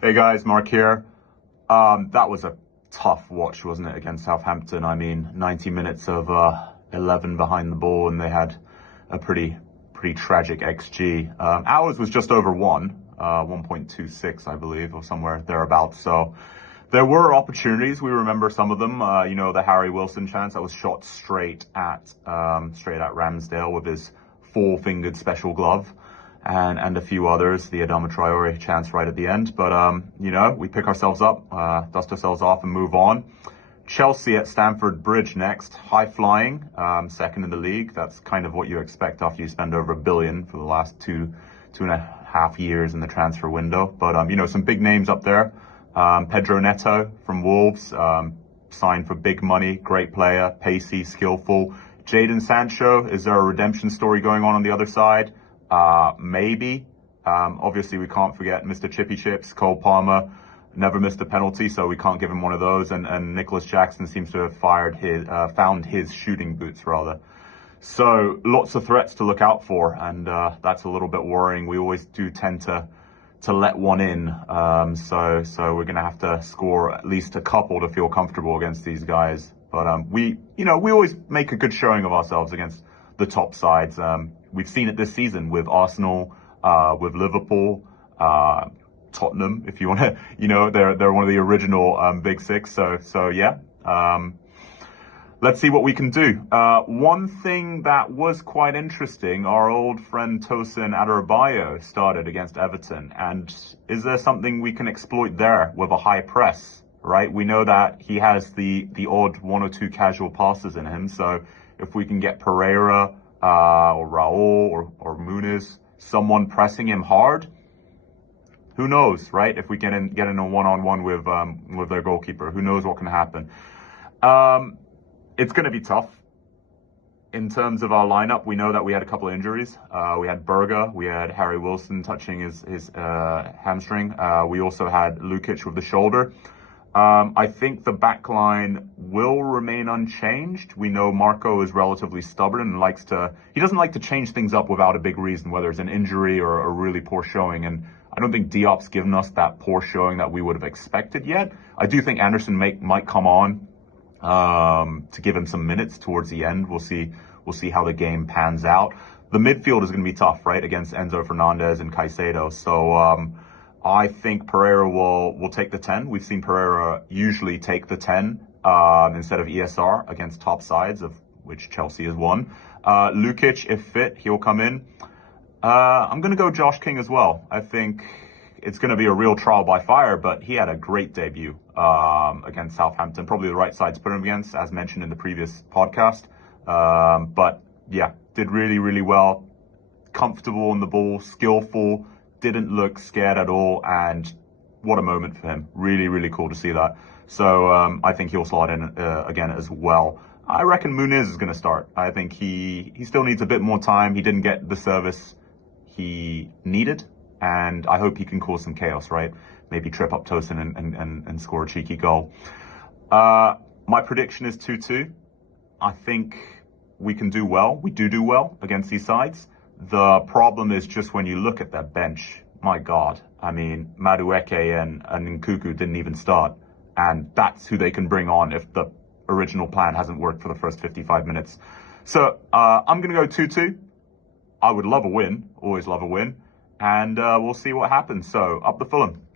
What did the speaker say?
Hey guys, Mark here. That was a tough watch, wasn't it, against Southampton? I mean, 90 minutes of 11 behind the ball, and they had a pretty tragic XG. Ours was just over 1.26, I believe, or somewhere thereabouts. So there were opportunities. We remember some of them. The Harry Wilson chance that was shot straight at Ramsdale with his four-fingered special glove. And a few others, the Adama Traore chance right at the end. But, we pick ourselves up, dust ourselves off and move on. Chelsea at Stamford Bridge next, high flying, second in the league. That's kind of what you expect after you spend over £1 billion for the last two and a half years in the transfer window. But, some big names up there. Pedro Neto from Wolves, signed for big money, great player, pacey, skillful. Jadon Sancho, is there a redemption story going on the other side? Maybe. Obviously, we can't forget Mr. Chippy Chips, Cole Palmer, never missed a penalty, so we can't give him one of those. And Nicholas Jackson seems to have found his shooting boots, rather. So lots of threats to look out for, and that's a little bit worrying. We always do tend to let one in, so we're going to have to score at least a couple to feel comfortable against these guys. But we always make a good showing of ourselves against the top sides. We've seen it this season with Arsenal, with Liverpool, Tottenham, if you want to, they're one of the original Big Six. So yeah, let's see what we can do. One thing that was quite interesting, our old friend Tosin Adarabioyo started against Everton. And is there something we can exploit there with a high press, right? We know that he has the odd one or two casual passes in him. So if we can get Pereira, or Raul or Muniz, someone pressing him hard, who knows, right? If we get in a one-on-one with their goalkeeper, who knows what can happen. It's going to be tough. In terms of our lineup, we know that we had a couple of injuries. We had Berger, we had Harry Wilson touching his hamstring. We also had Lukic with the shoulder. I think the back line will remain unchanged. We know Marco is relatively stubborn and he doesn't like to change things up without a big reason, whether it's an injury or a really poor showing. And I don't think Diop's given us that poor showing that we would have expected yet. I do think Anderson might come on to give him some minutes towards the end. We'll see how the game pans out. The midfield is going to be tough, right, against Enzo Fernandez and Caicedo. So I think Pereira will take the 10. We've seen Pereira usually take the 10 instead of ESR against top sides, of which Chelsea is one. Lukic, if fit, he'll come in. I'm going to go Josh King as well. I think it's going to be a real trial by fire, but he had a great debut against Southampton. Probably the right side to put him against, as mentioned in the previous podcast. But yeah, did really, really well. Comfortable on the ball, skillful. Didn't look scared at all, and what a moment for him. Really, really cool to see that. So I think he'll slot in again as well. I reckon Muniz is going to start. I think he still needs a bit more time. He didn't get the service he needed, and I hope he can cause some chaos, right? Maybe trip up Tosin and score a cheeky goal. My prediction is 2-2. I think we can do well. We do well against these sides. The problem is just when you look at that bench, my God. I mean, Madueke and Nkuku didn't even start. And that's who they can bring on if the original plan hasn't worked for the first 55 minutes. So I'm going to go 2-2. I would love a win. Always love a win. And we'll see what happens. So up the Fulham.